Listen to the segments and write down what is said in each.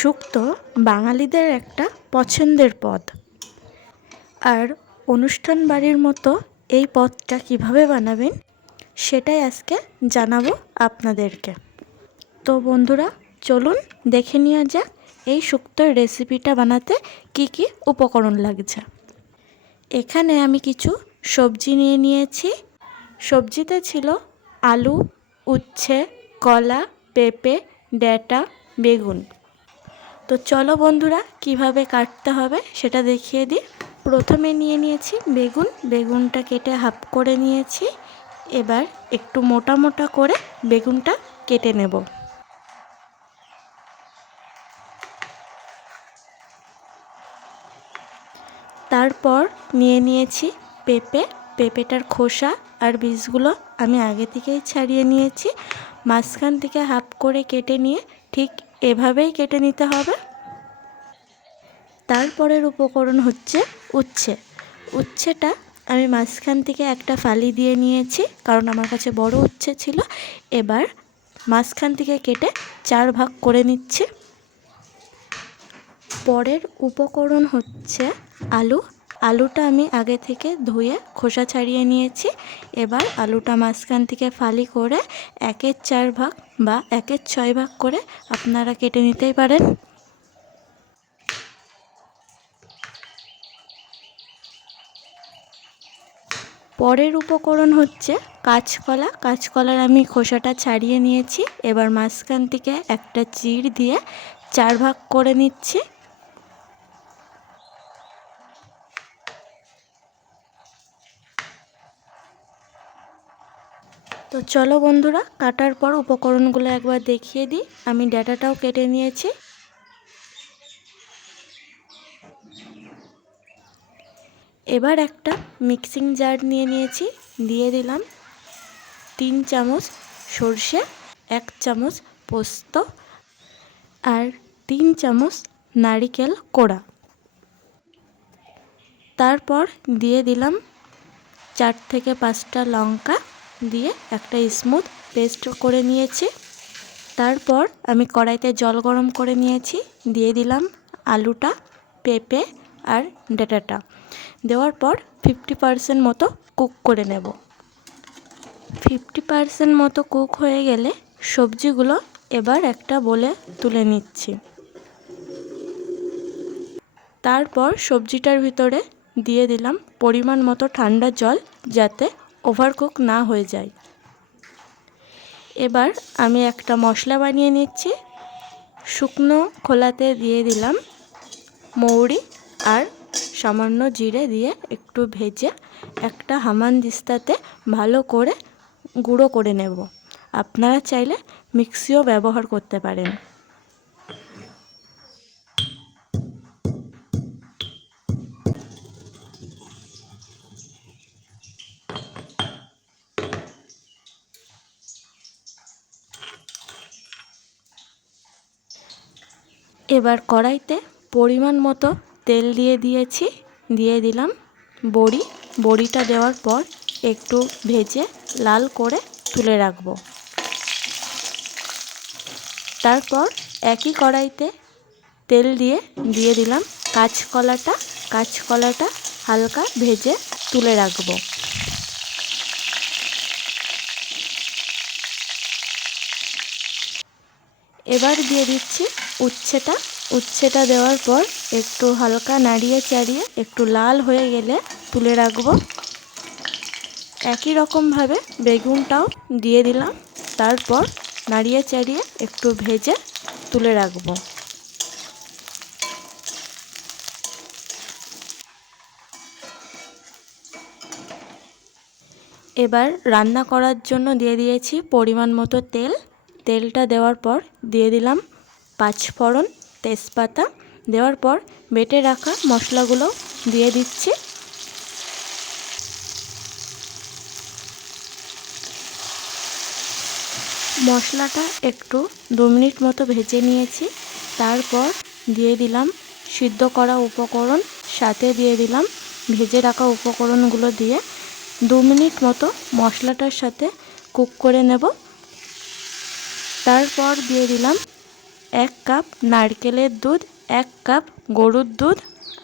শুক্তো বাঙালিদের একটা পছন্দের পদ। আর অনুষ্ঠান বাড়ির মতো এই পদটা কীভাবে বানাবেন, সেটাই আজকে জানাব আপনাদেরকে। তো বন্ধুরা, চলুন দেখে নেওয়া যাক এই শুক্তোর রেসিপিটা বানাতে কি কি উপকরণ লাগছে। এখানে আমি কিছু সবজি নিয়ে নিয়েছি। সবজিতে ছিল আলু, উচ্ছে, কলা, পেঁপে, ডেটা, বেগুন। তো চলো বন্ধুরা, কীভাবে কাটতে হবে সেটা দেখিয়ে দিই। প্রথমে নিয়ে নিয়েছি বেগুন, বেগুনটা কেটে হাফ করে নিয়েছি। এবার একটু মোটা মোটা করে বেগুনটা কেটে নেব। তারপর নিয়ে নিয়েছি পেঁপে, পেঁপেটার খোসা আর বীজগুলো আমি আগে থেকেই ছাড়িয়ে নিয়েছি। মাঝখান থেকে হাফ করে কেটে নিয়ে ঠিক এভাবেই কেটে নিতে হবে। তারপরের উপকরণ হচ্ছে উচ্ছে। উচ্ছেটা আমি মাঝখান থেকে একটা ফালি দিয়ে নিয়েছি, কারণ আমার কাছে বড় উচ্ছে ছিল। এবার মাঝখান থেকে কেটে চার ভাগ করে নিচ্ছি। পরের উপকরণ হচ্ছে আলু। আলুটা আমি আগে থেকে ধুয়ে খোসা ছাড়িয়ে নিয়েছি। এবার আলুটা মাঝখান থেকে ফালি করে একের চার ভাগ বা একের ছয় ভাগ করে আপনারা কেটে নিতেই পারেন। পরের উপকরণ হচ্ছে কাঁচকলা। কাঁচকলার আমি খোসাটা ছাড়িয়ে নিয়েছি। এবার মাঝখান থেকে একটা চিড় দিয়ে চার ভাগ করে নিচ্ছি। তো চলো বন্ধুরা, কাটার পর উপকরণগুলো একবার দেখিয়ে দিই। আমি ডাটাটাও কেটে নিয়েছি। এবার একটা মিক্সিং জার নিয়ে নিয়েছি, দিয়ে দিলাম তিন চামচ সর্ষে, এক চামচ পোস্ত আর তিন চামচ নারিকেল কোড়া। তারপর দিয়ে দিলাম চার থেকে পাঁচটা লঙ্কা। দিয়ে একটা স্মুথ পেস্ট করে নিয়েছি। তারপর আমি কড়াইতে জল গরম করে নিয়েছি। দিয়ে দিলাম আলুটা, পেঁপে আর ডাটাটা। দেওয়ার পর ফিফটি পারসেন্ট মতো কুক করে নেব। ফিফটি পারসেন্ট মতো কুক হয়ে গেলে সবজিগুলো এবার একটা বলে তুলে নিচ্ছি। তারপর সবজিটার ভিতরে দিয়ে দিলাম পরিমাণ মতো ঠান্ডা জল যাতে ওভারকুক না হয়ে যায়। এবার আমি একটা মশলা বানিয়ে নিচ্ছি। শুকনো খোলাতে দিয়ে দিলাম মৌরি আর সামান্য জিরে দিয়ে একটু ভেজে একটা হামান দিস্তাতে ভালো করে গুঁড়ো করে নেব। আপনারা চাইলে মিক্সিও ব্যবহার করতে পারেন। এবার কড়াইতে পরিমাণ মতো তেল দিয়ে দিয়েছি, দিয়ে দিলাম বড়ি। বড়িটা দেওয়ার পর একটু ভেজে লাল করে তুলে রাখব। তারপর একই কড়াইতে তেল দিয়ে দিয়ে দিলাম কাঁচকলাটা। কাঁচকলাটা হালকা ভেজে তুলে রাখব। এবার দিয়ে দিচ্ছি উচ্ছেটা। উচ্ছেটা দেওয়ার পর একটু হালকা নাড়িয়ে চাড়িয়ে একটু লাল হয়ে গেলে তুলে রাখব। একই রকমভাবে বেগুনটাও দিয়ে দিলাম। তারপর নাড়িয়ে চাড়িয়ে একটু ভেজে তুলে রাখব। এবার রান্না করার জন্য দিয়ে দিয়েছি পরিমাণ মতো তেল। তেলটা দেওয়ার পর দিয়ে দিলাম পাঁচফোড়ন তেজপাতা। দেওয়ার পর বেটে রাখা মশলাগুলো দিয়ে দিচ্ছি। মশলাটা একটু দু মিনিট মতো ভেজে নিয়েছি। তারপর দিয়ে দিলাম সিদ্ধ করা উপকরণ। সাথে দিয়ে দিলাম ভেজে রাখা উপকরণগুলো দিয়ে দু মিনিট মতো মশলাটার সাথে কুক করে নেব। তারপর দিয়ে দিলাম এক কাপ নারকেলের দুধ, এক কাপ গরুর দুধ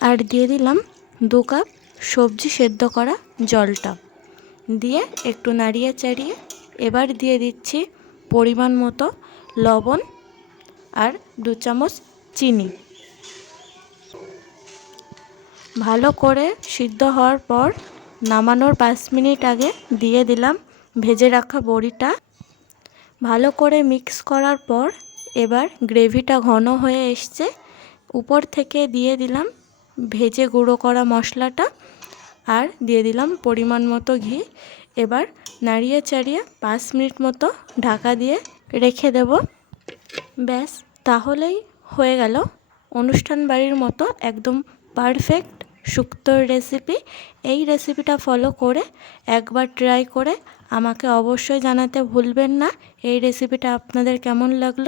আর দিয়ে দিলাম দু কাপ সবজি সেদ্ধ করা জলটা। দিয়ে একটু নাড়িয়ে চাড়িয়ে এবার দিয়ে দিচ্ছি পরিমাণ মতো লবণ আর দু চামচ চিনি। ভালো করে সিদ্ধ হওয়ার পর নামানোর পাঁচ মিনিট আগে দিয়ে দিলাম ভেজে রাখা বড়িটা। ভালো করে মিক্স করার পর এবার গ্রেভিটা ঘন হয়ে এসছে। উপর থেকে দিয়ে দিলাম ভেজে গুঁড়ো করা মশলাটা আর দিয়ে দিলাম পরিমাণ মতো ঘি। এবার নাড়িয়ে চাড়িয়ে পাঁচ মিনিট মতো ঢাকা দিয়ে রেখে দেব। ব্যাস, তাহলেই হয়ে গেল। অনুষ্ঠান বাড়ির মতো একদম পারফেক্ট শুক্তোর রেসিপি এই রেসিপিটা ফলো করে একবার ট্রাই করে আমাকে অবশ্যই জানাতে ভুলবেন না। এই রেসিপিটা আপনাদের কেমন লাগল?